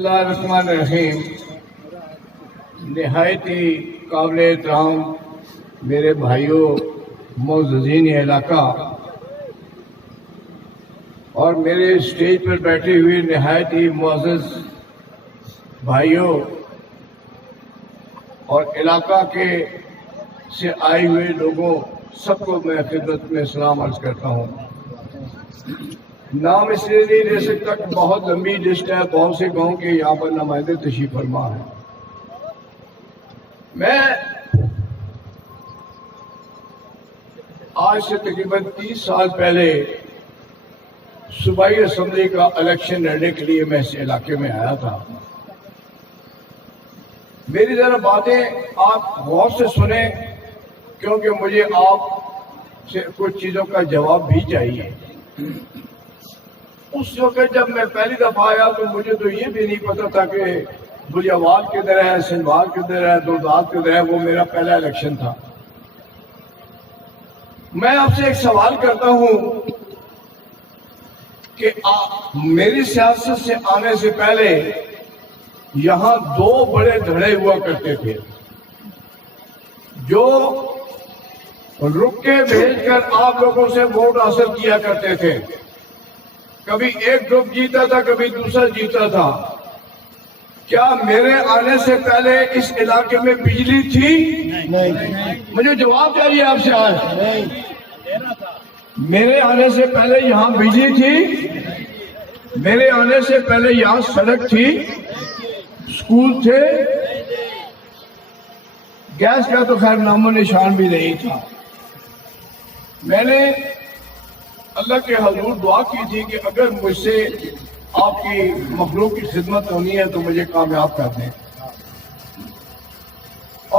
اللہ الرحمن الرحیم. نہایت ہی قابل احترام میرے بھائیوں معززین علاقہ اور میرے اسٹیج پر بیٹھے ہوئے نہایت ہی معزز بھائیوں اور علاقہ کے سے آئے ہوئے لوگوں سب کو میں خدمت میں سلام عرض کرتا ہوں. نام اس لیے نہیں لے سکتا کہ بہت لمبی لسٹ ہے, بہت سے گاؤں کے یہاں پر نمائندے تشریف فرما ہے. میں آج سے تقریباً 30 سال پہلے صوبائی اسمبلی کا الیکشن لڑنے کے لیے میں اس علاقے میں آیا تھا. میری ذرا باتیں آپ غور سے سنیں کیونکہ مجھے آپ سے کچھ چیزوں کا جواب بھی چاہیے. اس وقت جب میں پہلی دفعہ آیا تو مجھے تو یہ بھی نہیں پتا تھا کہ بلیاوال کدھر ہے, سنبھال کدھر ہے, درداد کدھر ہے. وہ میرا پہلا الیکشن تھا. میں آپ سے ایک سوال کرتا ہوں کہ میری سیاست سے آنے سے پہلے یہاں 2 بڑے دھڑے ہوا کرتے تھے جو رک کے بھیج کر آپ لوگوں سے ووٹ حاصل کیا کرتے تھے. کبھی ایک گروپ جیتا تھا, کبھی دوسرا جیتا تھا. کیا میرے آنے سے پہلے اس علاقے میں بجلی تھی؟ نہیں. مجھے جواب چاہیے آپ سے آج. میرے آنے سے پہلے یہاں بجلی تھی؟ میرے آنے سے پہلے یہاں سڑک تھی, اسکول تھے, گیس کا تو خیر نام و نشان بھی نہیں تھا. میں نے اللہ کے حضور دعا کی تھی کہ اگر مجھ سے آپ کی مخلوق کی خدمت ہونی ہے تو مجھے کامیاب کر دیں.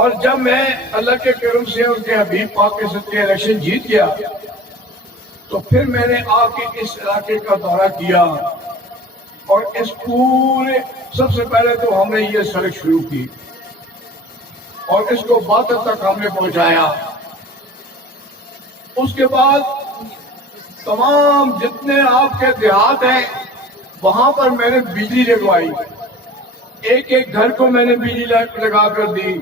اور جب میں اللہ کے کرم سے ان کے حبیب پاک کے صدقے الیکشن جیت گیا تو پھر میں نے آ کے اس علاقے کا دورہ کیا اور اس پورے سب سے پہلے تو ہم نے یہ سڑک شروع کی اور اس کو باتر تک ہم نے پہنچایا. اس کے بعد تمام جتنے آپ کے دیہات ہیں وہاں پر میں نے بجلی لگوائی. ایک ایک گھر کو میں نے بجلی لگا کر دی.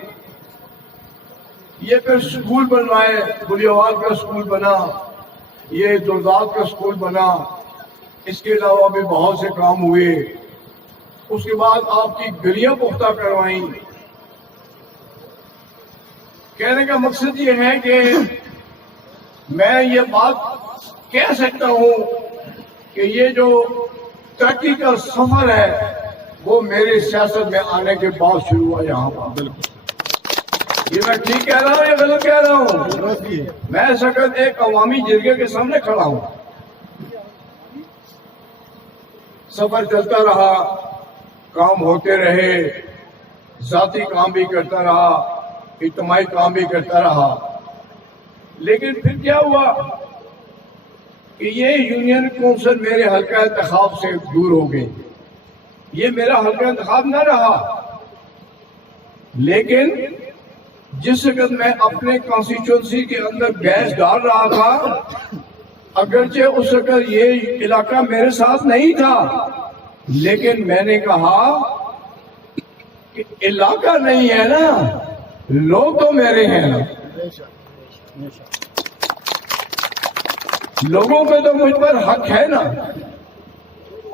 یہ پھر سکول بنوائے, بلیاوال کا سکول بنا, یہ درداد کا سکول بنا. اس کے علاوہ بھی بہت سے کام ہوئے. اس کے بعد آپ کی گلیاں پختہ کروائیں. کہنے کا مقصد یہ ہے کہ میں یہ بات کہہ سکتا ہوں کہ یہ جو ترقی کا سفر ہے وہ میری سیاست میں آنے کے بعد شروع ہوا یہاں پر. یہ میں ٹھیک کہہ رہا ہوں یا غلط کہہ رہا ہوں؟ میں اس وقت ایک عوامی جرگے کے سامنے کھڑا ہوں. سفر چلتا رہا, کام ہوتے رہے, ذاتی کام بھی کرتا رہا, اجتماعی کام بھی کرتا رہا. لیکن پھر کیا ہوا کہ یہ یونین کونسل میرے حلقہ انتخاب سے دور ہو گئی. یہ میرا حلقہ انتخاب نہ رہا. لیکن جس وقت میں اپنے کانسٹیچوئنسی کے اندر گیس ڈال رہا تھا, اگرچہ اس وقت یہ علاقہ میرے ساتھ نہیں تھا, لیکن میں نے کہا کہ علاقہ نہیں ہے نا, لوگ تو میرے ہیں نا. لوگوں پہ تو مجھ پر حق ہے نا.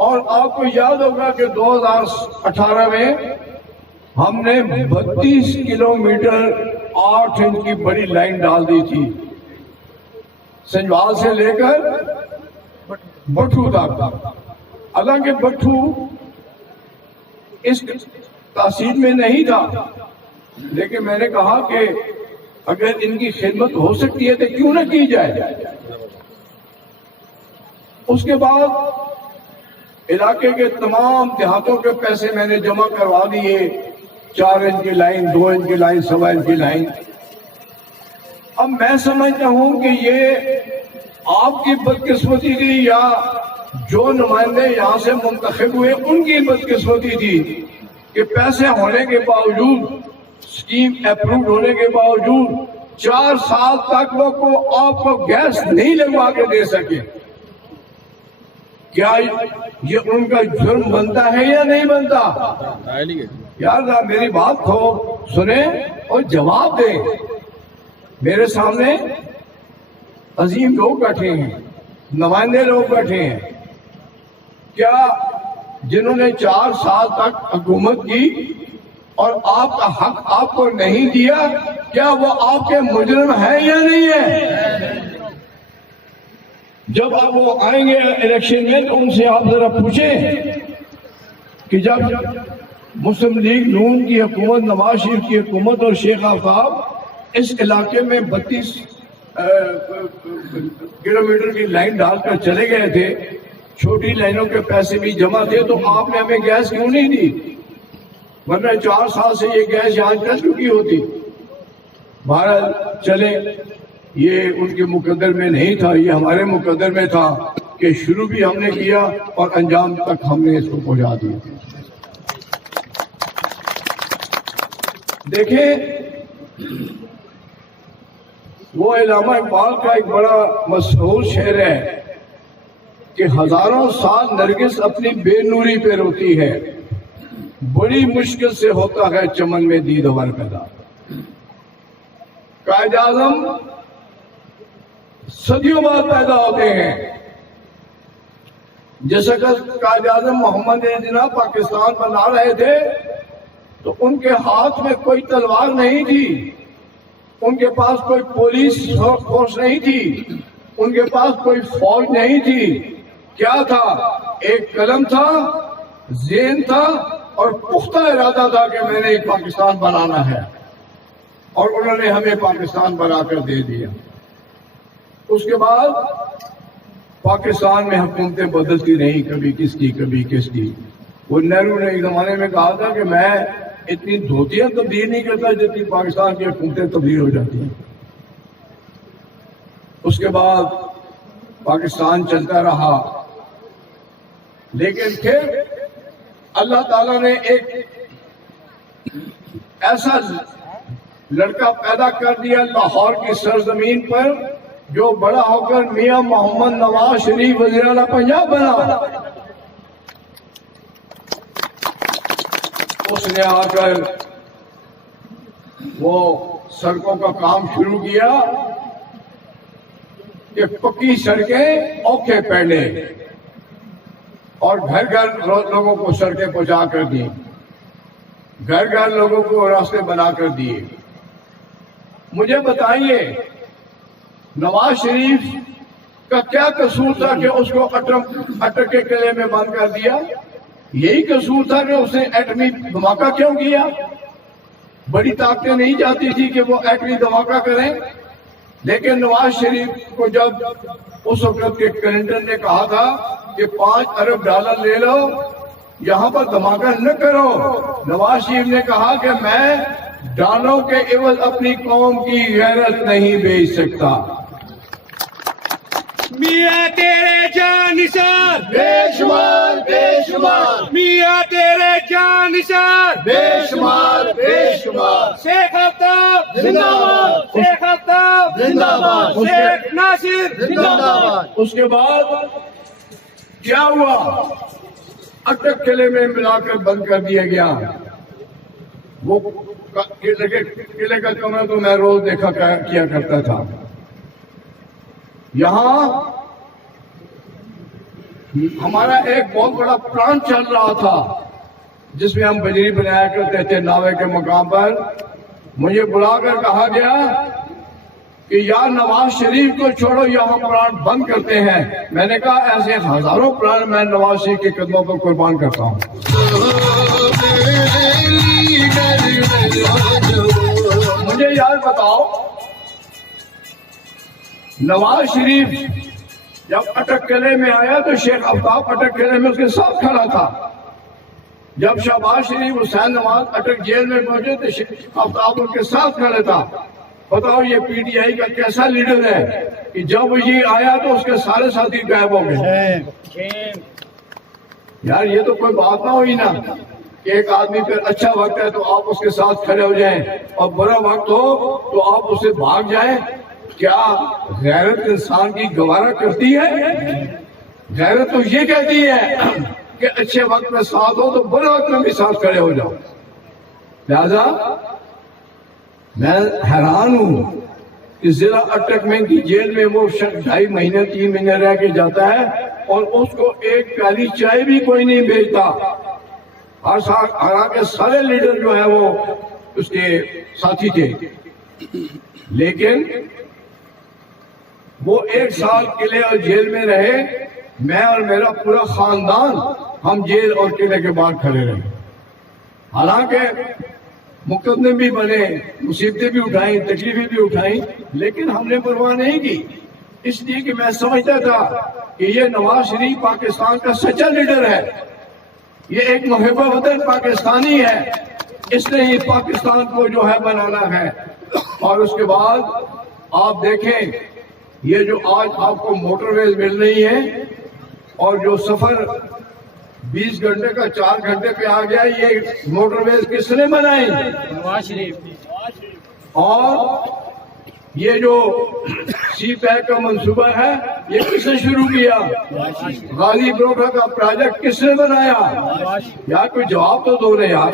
اور آپ کو یاد ہوگا کہ 2018 میں ہم نے 32 کلومیٹر 8 انچ کی بڑی لائن ڈال دی تھی, سنجوال سے لے کر بٹھو تک. حالانکہ بٹھو اس تحصیل میں نہیں تھا, لیکن میں نے کہا کہ اگر ان کی خدمت ہو سکتی ہے تو کیوں نہ کی جائے. اس کے بعد علاقے کے تمام دیہاتوں کے پیسے میں نے جمع کروا دیے. 4 انچ کی لائن, 2 انچ کی لائن, 1.25 انچ کی لائن. اب میں سمجھتا ہوں کہ یہ آپ کی بدقسمتی تھی یا جو نمائندے یہاں سے منتخب ہوئے ان کی بدقسمتی تھی کہ پیسے ہونے کے باوجود, اسکیم اپروڈ ہونے کے باوجود 4 سال تک وہ آپ کو گیس نہیں لگوا کے دے سکے. کیا یہ ان کا جرم بنتا ہے یا نہیں بنتا؟ یار میری بات کو سنیں اور جواب دیں. میرے سامنے عظیم لوگ بیٹھے ہیں، نمائندے لوگ بیٹھے ہیں. کیا جنہوں نے 4 سال تک حکومت کی اور آپ کا حق آپ کو نہیں دیا، کیا وہ آپ کے مجرم ہیں یا نہیں ہے؟ جب آپ وہ آئیں گے الیکشن میں تو ان سے آپ ذرا پوچھیں کہ جب مسلم لیگ نون کی حکومت، نواز شریف کی حکومت اور شیخ آفتاب اس علاقے میں 32 کلومیٹر کی لائن ڈال کر چلے گئے تھے، چھوٹی لائنوں کے پیسے بھی جمع تھے، تو آپ نے ہمیں گیس کیوں نہیں دی؟ ورنہ 4 سال سے یہ گیس یہاں چل چکی ہوتی. بہرحال چلے، یہ ان کے مقدر میں نہیں تھا، یہ ہمارے مقدر میں تھا کہ شروع بھی ہم نے کیا اور انجام تک ہم نے اس کو پہنچا دیا. دیکھیں، وہ علامہ اقبال کا ایک بڑا مشہور شعر ہے کہ ہزاروں سال نرگس اپنی بے نوری پہ روتی ہے، بڑی مشکل سے ہوتا ہے چمن میں دید ور پیدا. قائد اعظم صدیوں بعد پیدا ہوتے ہیں. جیسا کہ قائد اعظم محمد جناح پاکستان بنا رہے تھے تو ان کے ہاتھ میں کوئی تلوار نہیں تھی، ان کے پاس کوئی پولیس فورس نہیں تھی، ان کے پاس کوئی فوج نہیں تھی. کیا تھا؟ ایک قلم تھا، ذہن تھا اور پختہ ارادہ تھا کہ میں نے ایک پاکستان بنانا ہے، اور انہوں نے ہمیں پاکستان بنا کر دے دیا. اس کے بعد پاکستان میں حکومتیں بدلتی رہیں، کبھی کس کی کبھی کس کی. وہ نہرو نے ایک زمانے میں کہا تھا کہ میں اتنی دھوتیاں تبدیل نہیں کرتا جتنی پاکستان کی حکومتیں تبدیل ہو جاتی ہیں. اس کے بعد پاکستان چلتا رہا، لیکن پھر اللہ تعالیٰ نے ایک ایسا لڑکا پیدا کر دیا لاہور کی سرزمین پر جو بڑا ہو کر میاں محمد نواز شریف وزیر اعلیٰ پنجاب بنا. اس نے آ کر وہ سڑکوں کا کام شروع کیا کہ پکی سڑکیں اوکھے پہنے، اور گھر گھر لوگوں کو سڑکیں پہنچا کر دی، گھر گھر لوگوں کو راستے بنا کر دیے. مجھے بتائیے نواز شریف کا کیا قصور تھا کہ اس کو اٹک کے قلعے میں بند کر دیا؟ یہی قصور تھا کہ اس نے ایٹمی دھماکہ کیوں کیا؟ بڑی طاقتیں نہیں چاہتی تھی کہ وہ ایٹمی دھماکہ کریں. لیکن نواز شریف کو جب اس وقت کے کلنٹن نے کہا تھا کہ $5 ارب لے لو، یہاں پر دھماکہ نہ کرو، نواز شریف نے کہا کہ میں ڈالوں کے عوض اپنی قوم کی غیرت نہیں بیچ سکتا. میاں تیرے جان نثار بے شمار بے شمار، میاں تیرے جان نثار بے شمار بے شمار. شیخ آفتاب زندہ باد، شیخ آفتاب زندہ باد، شیخ ناصر زندہ باد. اس کے بعد کیا ہوا؟ اٹک قلعے میں ملا کر بند کر دیا گیا. وہ قلعے کا کمرہ تو میں روز دیکھا کیا کرتا تھا. یہاں ہمارا ایک بہت بڑا پلان چل رہا تھا جس میں ہم بجری بنایا کرتے تھے ناوے کے مقام پر. مجھے بلا کر کہا گیا کہ یار نواز شریف کو چھوڑو، یہاں پلان بند کرتے ہیں. میں نے کہا ایسے ہزاروں پلان میں نواز شریف کے قدموں پر قربان کرتا ہوں. مجھے یار بتاؤ، نواز شریف جب اٹک قلعے میں آیا تو شیخ آفتاب اٹک قلعے میں اس کے ساتھ کھڑا تھا. جب شہباز شریف حسین نواز اٹک جیل میں پہنچے تو شیخ آفتاب ان کے ساتھ کھڑا تھا. بتاؤ یہ پی ٹی آئی کا کیسا لیڈر ہے کہ جب یہ آیا تو اس کے سارے ساتھی غائب ہو گئے. یار یہ تو کوئی بات نہ ہوئی نا کہ ایک آدمی پھر اچھا وقت ہے تو آپ اس کے ساتھ کھڑے ہو جائیں اور برا وقت ہو تو آپ اس سے بھاگ جائیں. کیا غیرت انسان کی گوارا کرتی ہے؟ غیرت تو یہ کہتی ہے کہ اچھے وقت میں ساتھ ہو تو برے وقت میں بھی ساتھ کھڑے ہو جاؤ. لہذا میں حیران ہوں کہ ضلع اٹک کی جیل میں وہ شخص 2.5 مہینے 3 مہینے رہ کے جاتا ہے اور اس کو ایک پیالی چائے بھی کوئی نہیں بھیجتا. حالانکہ سارے لیڈر جو ہیں وہ اس کے ساتھی تھے، لیکن وہ 1 سال قلعے اور جیل میں رہے. میں اور میرا پورا خاندان ہم جیل اور قلعے کے باہر کھڑے رہے. حالانکہ مقدمے بھی بنے، مصیبتیں بھی اٹھائیں، تکلیفیں بھی اٹھائیں، لیکن ہم نے پرواہ نہیں کی، اس لیے کہ میں سمجھتا تھا کہ یہ نواز شریف پاکستان کا سچا لیڈر ہے، یہ ایک محب وطن پاکستانی ہے، اس نے ہی پاکستان کو جو ہے بنانا ہے. اور اس کے بعد آپ دیکھیں یہ جو آج آپ کو موٹر ویز مل رہی ہے اور جو سفر 20 گھنٹے کا 4 گھنٹے پہ آ گیا، یہ موٹر ویز کس نے بنائی؟ نواز شریف. اور یہ جو سی پیک کا منصوبہ ہے یہ کس نے شروع کیا؟ غازی بروٹا کا پروجیکٹ کس نے بنایا؟ یار کوئی جواب تو دو رہے یار،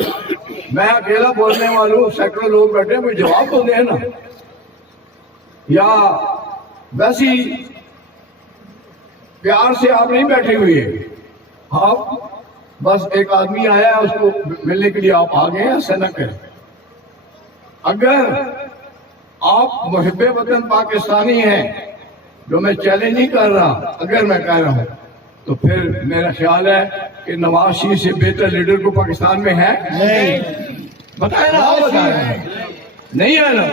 میں اکیلا بولنے والوں، سینکڑوں لوگ بیٹھے، کوئی جواب تو دے نا. یا ویسی پیار سے آپ نہیں بیٹھے ہوئے، آپ بس ایک آدمی آیا ہے اس کو ملنے کے لیے آپ آ گئے ہیں، ایسا نہ کریں. اگر آپ محب وطن پاکستانی ہیں، جو میں چیلنج نہیں کر رہا، اگر میں کہہ رہا ہوں تو پھر میرا خیال ہے کہ نواز شریف سے بہتر لیڈر کو پاکستان میں ہے نہیں. بتائیں نا، آپ بتائیں، نہیں ہے نا؟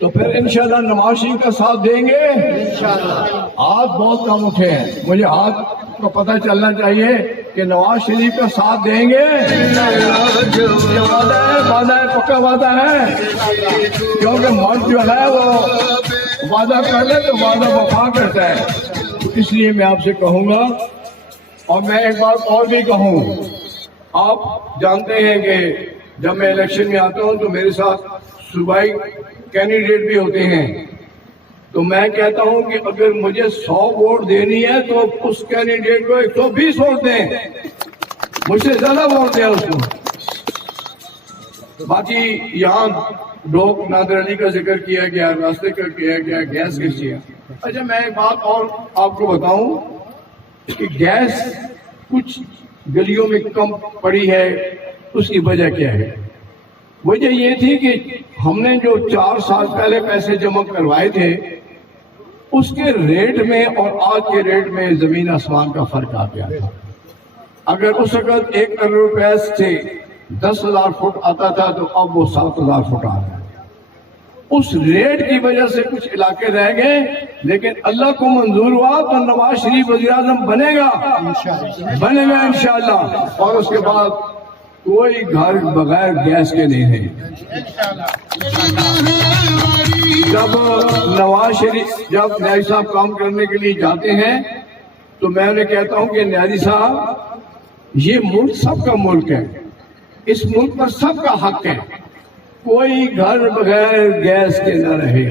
تو پھر انشاءاللہ نواز شریف کا ساتھ دیں گے انشاءاللہ. ہاتھ بہت کم اٹھے ہیں، مجھے ہاتھ کو پتہ چلنا چاہیے کہ نواز شریف کا ساتھ دیں گے. یہ وعدہ ہے، وعدہ ہے، پکا وعدہ ہے، کیونکہ ملک جو ہے وہ وعدہ کر لے تو وعدہ وفا کرتا ہے. اس لیے میں آپ سے کہوں گا، اور میں ایک بات اور بھی کہوں، آپ جانتے ہیں کہ جب میں الیکشن میں آتا ہوں تو میرے ساتھ صوبائی کینڈیڈیٹ بھی ہوتے ہیں، تو میں کہتا ہوں کہ اگر مجھے 100 ووٹ دینی ہے تو اس کینڈیڈیٹ کو 120 ووٹ دیں، مجھ سے زیادہ ووٹ دیں اس کو. باقی یہاں لوگ نادر علی کا ذکر کیا گیا، راستے کا کیا گیا، گیس کا کیا. اچھا میں ایک بات اور آپ کو بتاؤں کہ گیس کچھ گلیوں میں کم پڑی ہے، اس کی وجہ کیا ہے؟ وجہ یہ تھی کہ ہم نے جو 4 سال پہلے پیسے جمع کروائے تھے اس کے ریٹ میں اور آج کے ریٹ میں زمین آسمان کا فرق آ گیا تھا. اگر اس وقت 1 کروڑ روپے سے 10,000 فٹ آتا تھا تو اب وہ 7,000 فٹ آ گیا. اس ریٹ کی وجہ سے کچھ علاقے رہ گئے، لیکن اللہ کو منظور ہوا تو نواز شریف وزیر اعظم بنے گا انشاءاللہ. اور اس کے بعد کوئی گھر بغیر گیس کے نہیں ہے. جب نواز شریف جب نیازی صاحب کام کرنے کے لیے جاتے ہیں تو میں انہیں کہتا ہوں کہ نیازی صاحب یہ ملک سب کا ملک ہے، اس ملک پر سب کا حق ہے، کوئی گھر بغیر گیس کے نہ رہے.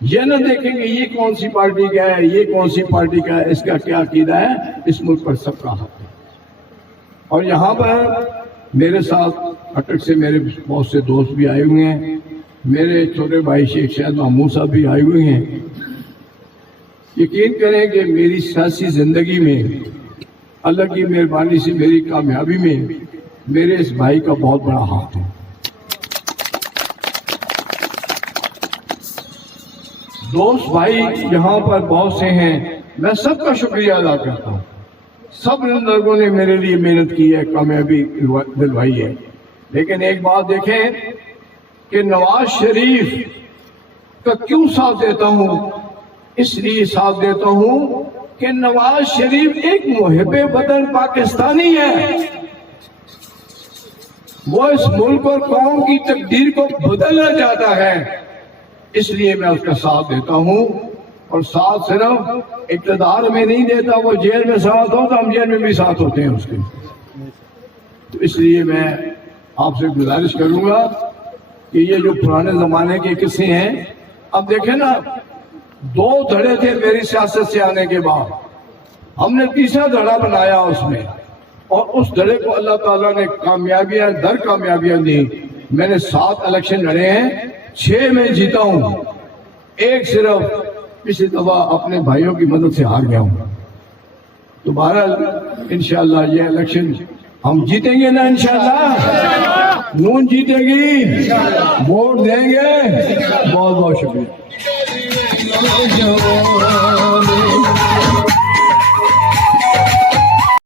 یہ نہ دیکھیں گے یہ کون سی پارٹی کا ہے، یہ کون سی پارٹی کا ہے، اس کا کیا عقیدہ ہے، اس ملک پر سب کا حق ہے. اور یہاں پر میرے ساتھ اٹک سے میرے بہت سے دوست بھی آئے ہوئے ہیں، میرے چھوٹے بھائی شیخ شاہد محمود صاحب بھی آئے ہوئے ہیں. یقین کریں کہ میری سیاسی زندگی میں اللہ کی مہربانی سے میری کامیابی میں میرے اس بھائی کا بہت بڑا ہاتھ ہے. دوست بھائی یہاں پر بہت سے ہیں، میں سب کا شکریہ ادا کرتا ہوں. سب لوگوں نے میرے لیے محنت کی ہے، کامیابی دلوائی ہے. لیکن ایک بات دیکھیں کہ نواز شریف کا کیوں ساتھ دیتا ہوں؟ اس لیے ساتھ دیتا ہوں کہ نواز شریف ایک محب وطن پاکستانی ہے. وہ اس ملک اور قوم کی تقدیر کو بدلنا چاہتا ہے، اس لیے میں اس کا ساتھ دیتا ہوں. اور ساتھ صرف اقتدار میں نہیں دیتا، وہ جیل میں ساتھ ہو تو ہم جیل میں بھی ساتھ ہوتے ہیں اس کے. تو اس لیے میں آپ سے گزارش کروں گا کہ یہ جو پرانے زمانے کے قصے ہیں، اب دیکھیں نا 2 دھڑے تھے میری سیاست سے آنے کے بعد. ہم نے تیسرا دھڑا بنایا اس میں، اور اس دھڑے کو اللہ تعالیٰ نے کامیابیاں در کامیابیاں دی۔ میں نے 7 الیکشن لڑے ہیں، 6 میں جیتا ہوں، ایک صرف پچھلی دفعہ اپنے بھائیوں کی مدد سے ہار گیا ہوں۔ تو بہرحال انشاءاللہ یہ الیکشن ہم جیتیں گے نا انشاءاللہ، نون جیتے گی، ووٹ دیں گے۔ بہت بہت شکریہ۔